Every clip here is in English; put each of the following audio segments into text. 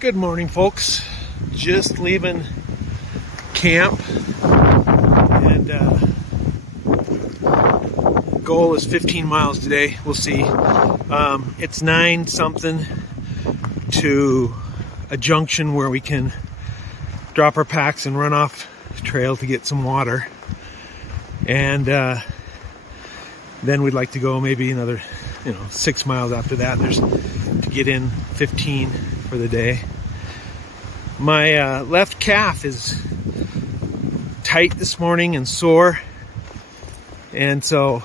Good morning, folks. Just leaving camp, and goal is 15 miles today. We'll see. It's 9 something to a junction where we can drop our packs and run off the trail to get some water, and then we'd like to go maybe another 6 miles after that. There's to get in 15 for the day. My left calf is tight this morning and sore, and so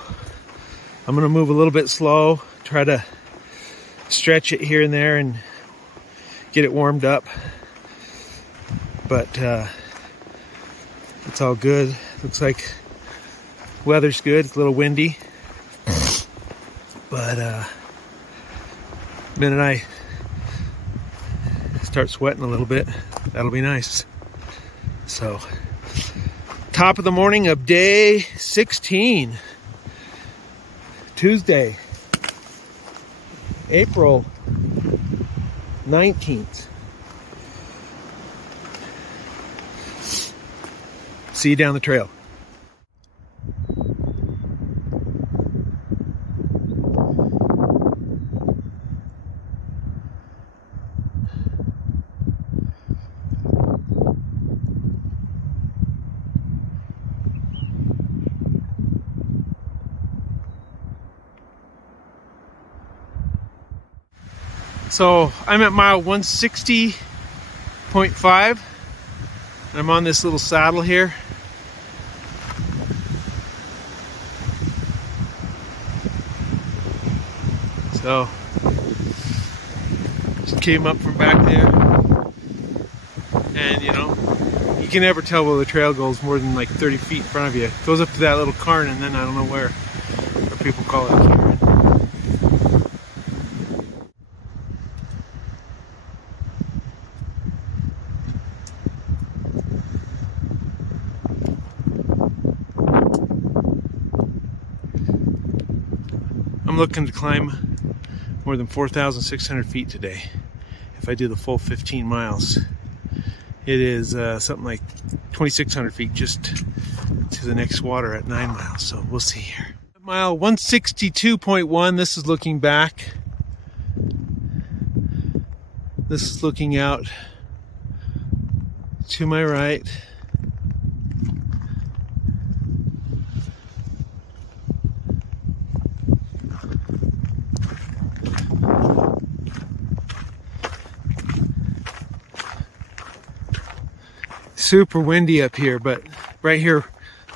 I'm gonna move a little bit slow, try to stretch it here and there and get it warmed up, but it's all good. Looks like weather's good. It's a little windy, but the minute I start sweating a little bit, that'll be nice. So, top of the morning of day 16, Tuesday, April 19th. See you down the trail. So I'm at mile 160.5, and I'm on this little saddle here. So just came up from back there, and you can never tell where the trail goes more than like 30 feet in front of you. It goes up to that little cairn, and then I don't know where people call it cairn. I'm looking to climb more than 4,600 feet today if I do the full 15 miles. It is something like 2,600 feet just to the next water at 9 miles, so we'll see here. Mile 162.1, this is looking back. This is looking out to my right. Super windy up here, but right here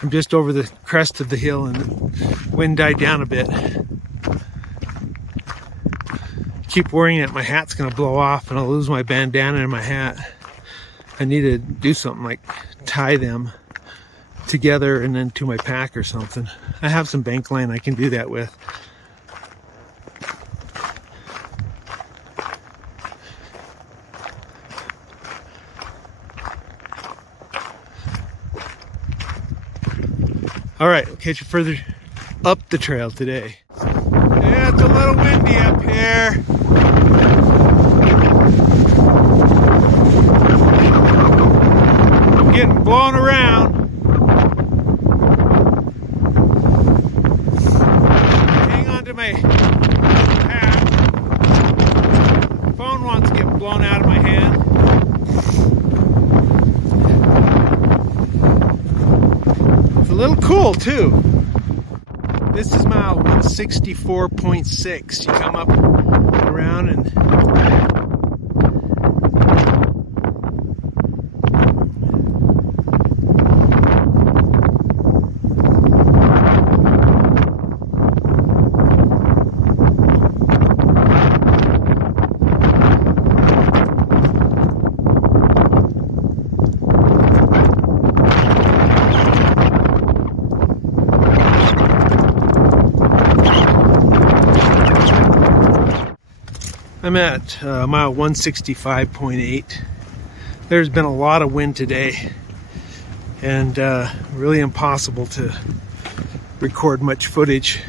I'm just over the crest of the hill and the wind died down a bit. Keep worrying that my hat's gonna blow off and I'll lose my bandana and my hat. I need to do something like tie them together and then to my pack or something. I have some bank line I can do that with. All right, we'll catch you further up the trail today. Yeah, it's a little windy up here. I'm getting blown around. Hang on to my hat. Phone wants to get blown out of my hand. A little cool too. This is mile 164.6. You come up around and I'm at mile 165.8. There's been a lot of wind today, and really impossible to record much footage.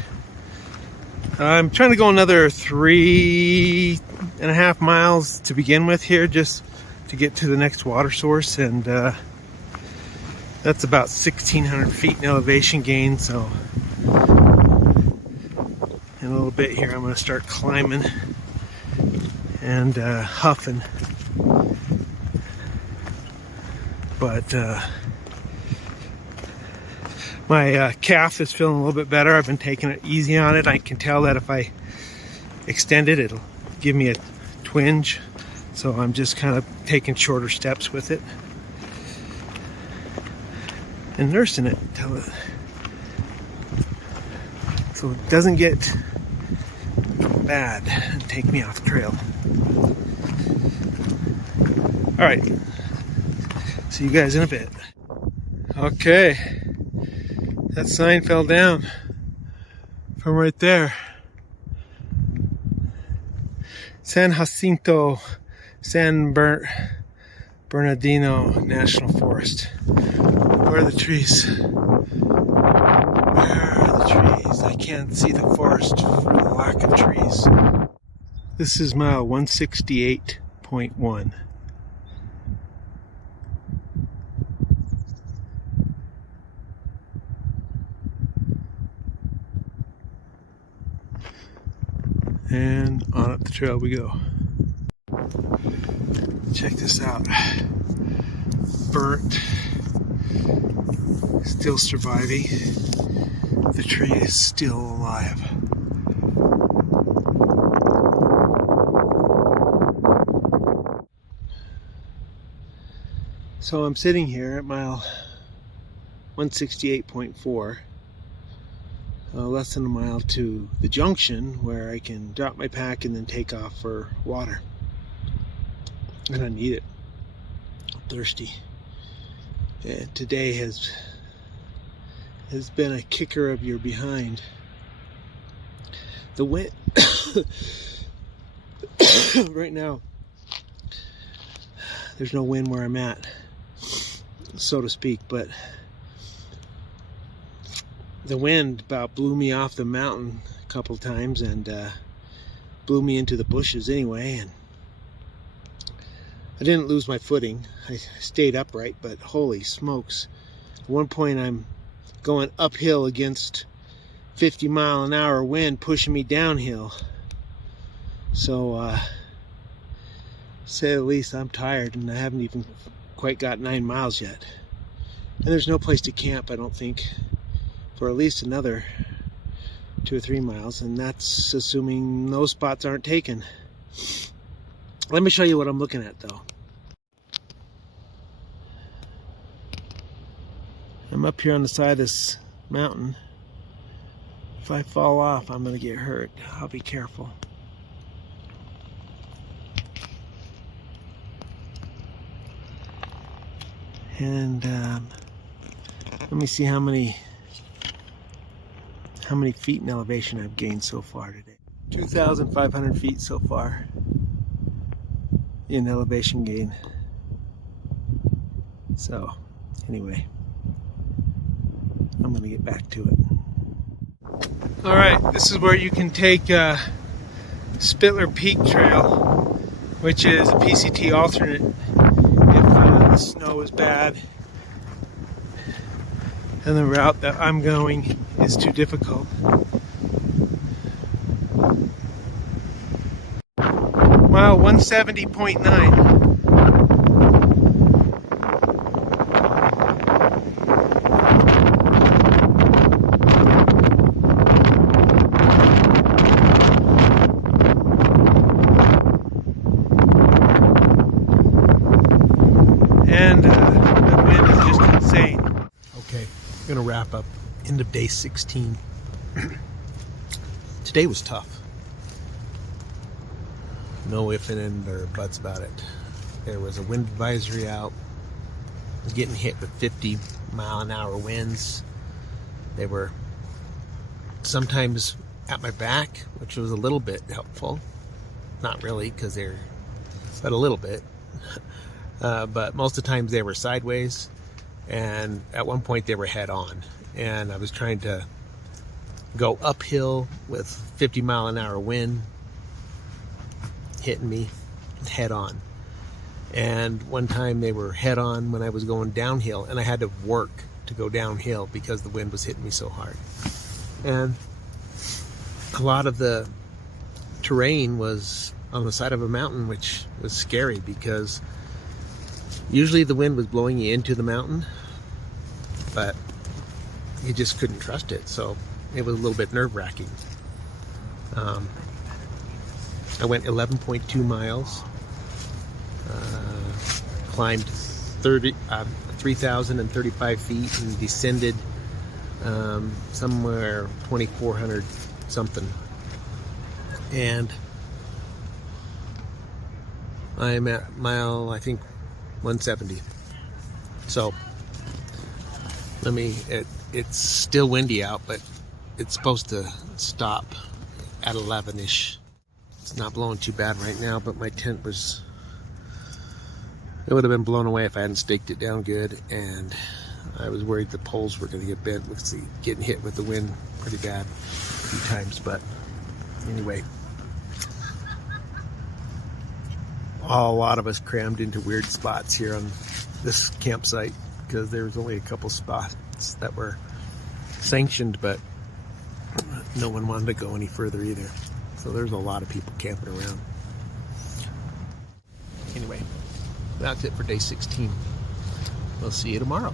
I'm trying to go another 3 8.5 miles to begin with here, just to get to the next water source, and that's about 1,600 feet in elevation gain. So in a little bit here I'm going to start climbing and huffing, but my calf is feeling a little bit better. I've been taking it easy on it. I can tell that if I extend it, it'll give me a twinge, so I'm just kind of taking shorter steps with it and nursing it until it, so it doesn't get bad and take me off trail. All right, see you guys in a bit. Okay, that sign fell down from right there. San Jacinto San Bernardino National Forest. Where are the trees? Where are the trees? I can't see the forest for the lack of trees. This is mile 168.1. And on up the trail we go. Check this out. Burnt. Still surviving. The tree is still alive. So I'm sitting here at mile 168.4. Less than a mile to the junction where I can drop my pack and then take off for water. And I need it. I'm thirsty. And today has been a kicker of your behind. The wind right now, there's no wind where I'm at, so to speak, but the wind about blew me off the mountain a couple times and blew me into the bushes anyway, and I didn't lose my footing. I stayed upright, but holy smokes. At one point I'm going uphill against 50-mile-an-hour wind pushing me downhill. So, say the least, I'm tired, and I haven't even quite got 9 miles yet. And there's no place to camp, I don't think, for at least another 2 or 3 miles, and that's assuming those spots aren't taken. Let me show you what I'm looking at, though. I'm up here on the side of this mountain. If I fall off, I'm going to get hurt. I'll be careful. And let me see how many feet in elevation I've gained so far today. 2,500 feet so far in elevation gain. So anyway, I'm gonna get back to it. All right, this is where you can take Spittler Peak Trail, which is a PCT alternate if the snow is bad and the route that I'm going is too difficult. Mile 170.9. And the wind is just insane. Okay, I'm gonna wrap up end of day 16. Today was tough. No if and ands or buts about it. There was a wind advisory out. I was getting hit with 50-mile-an-hour winds. They were sometimes at my back, which was a little bit helpful. Not really, because they're, but a little bit. But most of the times they were sideways, and at one point they were head on. And I was trying to go uphill with 50-mile-an-hour wind, hitting me head on. And one time they were head on when I was going downhill, and I had to work to go downhill because the wind was hitting me so hard. And a lot of the terrain was on the side of a mountain, which was scary because usually the wind was blowing you into the mountain, but you just couldn't trust it. So it was a little bit nerve-wracking. I went 11.2 miles, climbed 3,035 feet and descended somewhere 2,400 something. And I'm at mile, I think, 170. So it's still windy out, but it's supposed to stop at 11-ish. It's not blowing too bad right now, but my tent it would have been blown away if I hadn't staked it down good, and I was worried the poles were going to get bent with getting hit with the wind pretty bad a few times. But anyway, a lot of us crammed into weird spots here on this campsite because there was only a couple spots that were sanctioned, but no one wanted to go any further either. So there's a lot of people camping around. Anyway, that's it for day 16. We'll see you tomorrow.